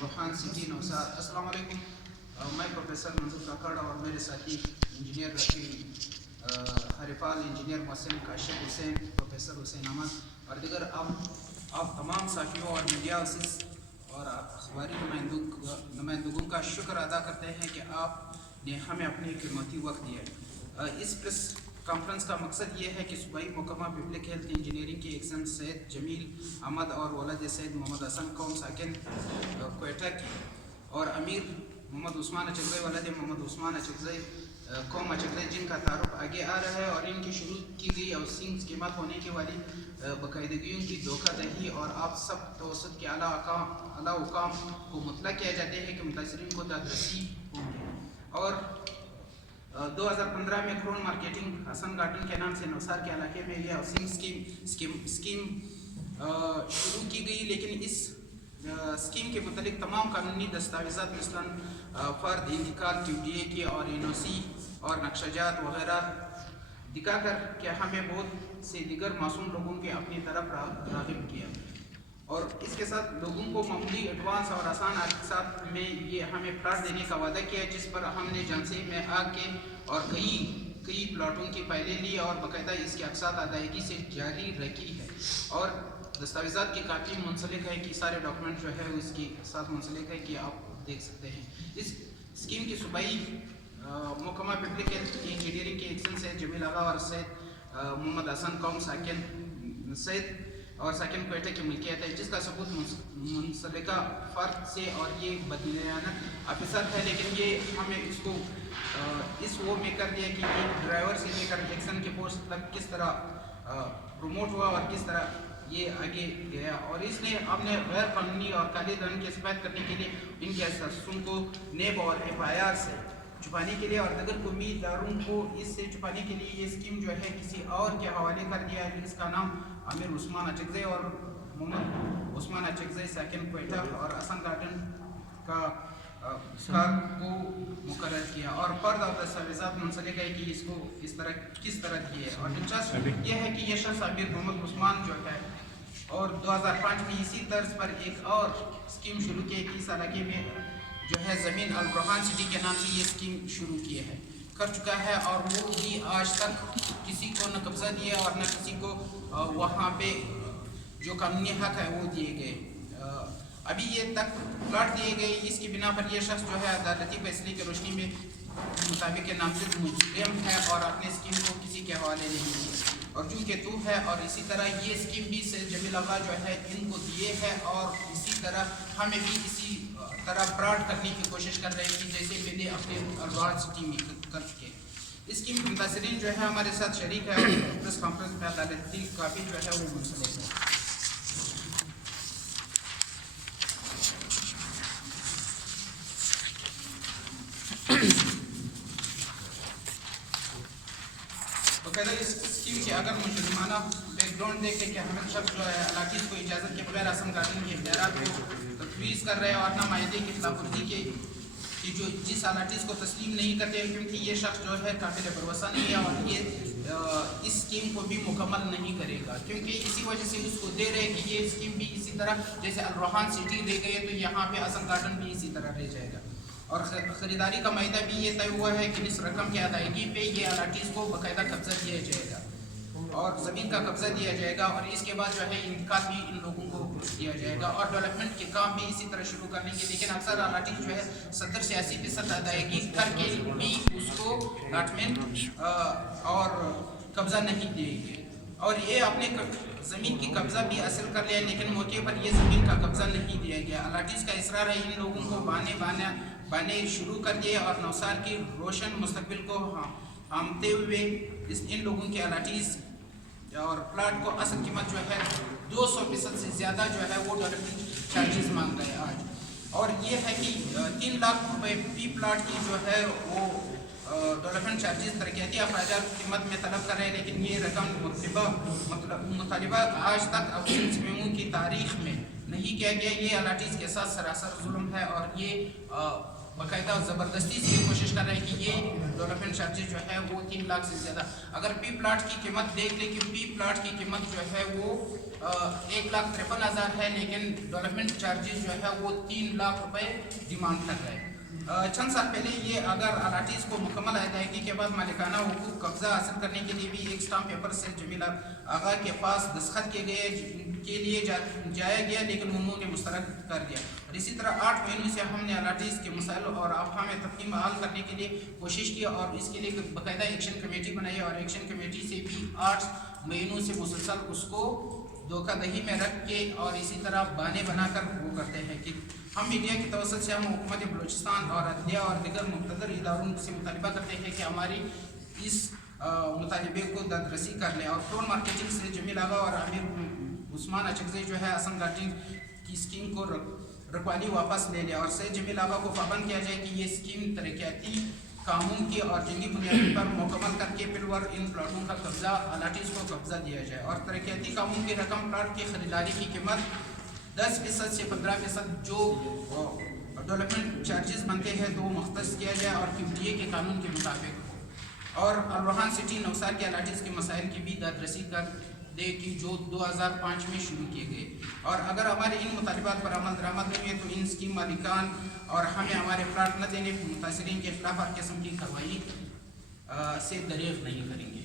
روحان city نوسار. السلام علیکم. میں پروفیسر منظور کاکڑ اور میرے ساتھی انجینئر حریفال انجینئر محسن کاشف حسین, پروفیسر حسین احمد اور دیگر آپ تمام ساتھیوں اور میڈیا اور اخباری نمائندگوں کا شکر ادا کرتے ہیں کہ آپ نے ہمیں اپنے قیمتی وقت دیا. اس پریس کانفرنس کا مقصد یہ ہے کہ صوبائی محکمہ پبلک ہیلتھ انجینئرنگ کے ایکسن سید جمیل احمد اور ولد سید محمد حسن قوم ساکن کوئٹہ کی اور امیر محمد عثمان اچکزئی ولد محمد عثمان اچکزئی قوم اچکزئی جن کا تعارف آگے آ رہا ہے اور ان کی شروع کی گئی ہاؤسنگ اسکیمات ہونے کی والی باقاعدگیوں کی دھوکہ دہی اور آپ سب توسط کے اعلیٰ حکام کو مطلع کیا جاتے ہیں کہ متاثرین کو دادرسی ہوگی. اور 2015 میں کرون مارکیٹنگ حسن گارڈن کے نام سے نوسار کے علاقے میں یہ ہاؤسنگ اسکیم شروع کی گئی, لیکن اس اسکیم کے متعلق تمام قانونی دستاویزات مثلاً فرد انتقال TDA کی اور NOC اور نقشہ جات وغیرہ دکھا کر کہ ہمیں بہت سے دیگر معصوم لوگوں کے اپنی طرف راغب کیا اور اس کے ساتھ لوگوں کو معمولی ایڈوانس اور آسان اقساط میں یہ ہمیں پلاٹ دینے کا وعدہ کیا, جس پر ہم نے جانسے میں آ کے اور کئی پلاٹوں کی فائلیں لی اور باقاعدہ اس کی اقساط ادائیگی سے جاری رکھی ہے اور دستاویزات کی کاپی منسلک ہے کہ سارے ڈاکومنٹ جو ہے اس کے ساتھ منسلک ہے کہ آپ دیکھ سکتے ہیں. اس اسکیم کی صوبائی محکمہ پبلک ہیلتھ انجینئرنگ کے ایکسن سید جمیل آغا اور سید محمد حسن قوم ساکن کوئٹہ کی ملکیت ہے, جس کا ثبوت منسلکہ فرد سے اور یہ بدنیانت آفیسر ہے, لیکن یہ ہمیں اس کو اس وہ میں کر دیا کہ یہ ڈرائیور سے لے کر ایکسن کے پوسٹ تک کس طرح پروموٹ ہوا اور کس طرح یہ آگے گیا. اور اس لیے ہم نے غیر قانونی اور کالے دھن کی سفید کرنے کے لیے ان کے اثاثوں کو نیب اور FIR سے چھپانے کے لیے اور دیگر قومی اداروں کو اس سے چھپانے کے لیے یہ اسکیم جو ہے کسی اور کے حوالے کر دیا ہے, جس کا نام امیر عثمان اچکزئی اور محمد عثمان اچکزئی ساکن کوئٹہ اور حسن گارڈن کا کو مقرر کیا اور فرد اور دستاویزات منسلک ہے کہ اس کو کس طرح کیے. اور دلچسپ یہ ہے کہ یہ شخص امیر محمد عثمان جو ہے اور 2005 میں اسی طرز پر ایک اور اسکیم شروع کی کہ اس علاقے میں جو ہے زمین الروحان سٹی کے نام سے یہ اسکیم شروع کی ہے کر چکا ہے اور وہ بھی آج تک کسی کو نہ قبضہ دیا اور نہ کسی کو وہاں پہ جو قانونی حق ہے وہ دیے گئے. ابھی یہ تک پلاٹ دیے گئے, اس کی بنا پر یہ شخص جو ہے عدالتی فیصلے کی روشنی میں مطابق نامزد مجرم ہے اور اپنے اسکیم کو کسی کے حوالے نہیں کیا اور چونکہ تو ہے اور اسی طرح یہ اسکیم بھی سید جمیل آغا جو ہے ان کو دیے ہے اور اسی طرح ہمیں بھی اسی طرح فراڈ کرنے کی کوشش کر رہے ہیں جیسے پہلے اپنے الوار سٹی میں کر چکے. اسکیم کے متاثرین جو ہے ہمارے ساتھ شریک ہے اور پریس کانفرنس میں عدالتی کاپی جو ہے وہ منسلک ہے. باقاعدہ اس اسکیم کے اگر مجرمانہ بیک گراؤنڈ دیکھیں کہ ہمیں شخص جو ہے علاقیز کو اجازت کے بغیر حسن گارڈن کے اختیارات کو تفویض کر رہے ہیں اور اپنا معاہدے کی خلاف ورزی کی جو جس علاقیز کو تسلیم نہیں کرتے ہیں, کیونکہ یہ شخص جو ہے قابل بھروسہ نہیں ہے اور یہ اس اسکیم کو بھی مکمل نہیں کرے گا, کیونکہ اسی وجہ سے اس کو دے رہے ہیں کہ یہ اسکیم بھی اسی طرح جیسے الروحان سٹی دے گئے تو یہاں پہ حسن گارڈن بھی اسی طرح رہ جائے گا. اور خریداری کا معاہدہ بھی یہ طے ہوا ہے کہ اس رقم کی ادائیگی پہ یہ علاقیز کو باقاعدہ قبضہ دیا جائے گا اور زمین کا قبضہ دیا جائے گا اور اس کے بعد جو ہے انتقال بھی ان لوگوں کو دیا جائے گا اور ڈیولپمنٹ کے کام بھی اسی طرح شروع کرنے کے, لیکن اکثر علاقے جو ہے 70 سے 80% ادائیگی کر کے بھی اس کو الاٹمنٹ اور قبضہ نہیں دیں گے اور یہ اپنے زمین کی قبضہ بھی حاصل کر لیا, لیکن موقع پر یہ زمین کا قبضہ نہیں دیا گیا. علاقیز کا اصرار ہے ان لوگوں کو بانے شروع کر دیے اور نوسار کی روشن مستقبل کو ہامتے ہوئے ان لوگوں کے علاقیز اور پلاٹ کو اصل قیمت جو ہے 200% سے زیادہ جو ہے وہ ڈیولپمنٹ چارجز مانگ رہے ہیں آج. اور یہ ہے کہ 3 لاکھ روپے فی پلاٹ کی جو ہے وہ ڈیولپمنٹ چارجز ترقیاتی اخراجات قیمت میں طلب کر رہے ہیں, لیکن یہ رقم مطالبہ آج تک میمو کی تاریخ میں نہیں کیا گیا. یہ علاقیز کے ساتھ سراسر ظلم ہے اور یہ باقاعدہ زبردستی سے یہ کوشش کر رہے ہیں کہ یہ ڈیولپمنٹ چارجز جو ہے وہ 3 لاکھ سے زیادہ. اگر پی پلاٹ کی قیمت دیکھ لیں کہ پی پلاٹ کی قیمت جو ہے وہ 1,53,000 ہے، لیکن ڈیولپمنٹ چارجز جو ہے وہ 3 لاکھ روپے ڈیمانڈ کر رہے ہیں. چند سال پہلے یہ اگر الاٹیز کو مکمل ادائیگی کے بعد مالکانہ حقوق قبضہ حاصل کرنے کے لیے بھی ایک اسٹامپ پیپر سے جمیل آغا کے پاس دستخط کے لیے جایا گیا، لیکن انہوں نے مسترد کر دیا. اور اسی طرح 8 مہینوں سے ہم نے الاٹیز کے مسائل اور افہام تفہیم حل کرنے کے لیے کوشش کی اور اس کے لیے باقاعدہ ایکشن کمیٹی بنائی، اور ایکشن کمیٹی سے بھی 8 مہینوں سے مسلسل اس کو دھوکہ دہی میں رکھ کے اور اسی طرح بہانے بنا کر وہ کرتے ہیں کہ ہم میڈیا کی توسط سے ہم حکومت بلوچستان اور عدلیہ اور دیگر مقتدر اداروں سے مطالبہ کرتے ہیں کہ ہماری اس مطالبے کو دسترسی کر لیں، اور ٹون مارکیٹنگ سے جمیل آغا اور امیر عثمان اچکزئی جو ہے اسم گارڈنگ کی اسکیم کو رکوالی واپس لے لیں، اور سید جمیل آغا کو پابند کیا جائے کہ یہ اسکیم ترقیاتی کاموں کی اور جنگی بنیادی پر مکمل کر کے پلور ان پلاٹوں کا قبضہ الاٹیز کو قبضہ دیا جائے، اور ترقیاتی کاموں کی رقم پلاٹ کی خریداری کی قیمت 10% سے 15% جو ڈیولپمنٹ چارجز بنتے ہیں تو مختص کیا جائے اور QDA کے قانون کے مطابق ہو، اور الروحان سٹی نوسار کے الاٹیز کے مسائل کی بھی دسترسی کر دے کہ جو 2005 میں شروع کیے گئے، اور اگر ہمارے ان مطالبات پر عمل درآمد نہیں ہے تو ان اسکیم مالکان اور ہمیں ہمارے پلاٹ نہ دینے متاثرین کے خلاف ہر قسم کی کارروائی سے دریغ نہیں کریں گے.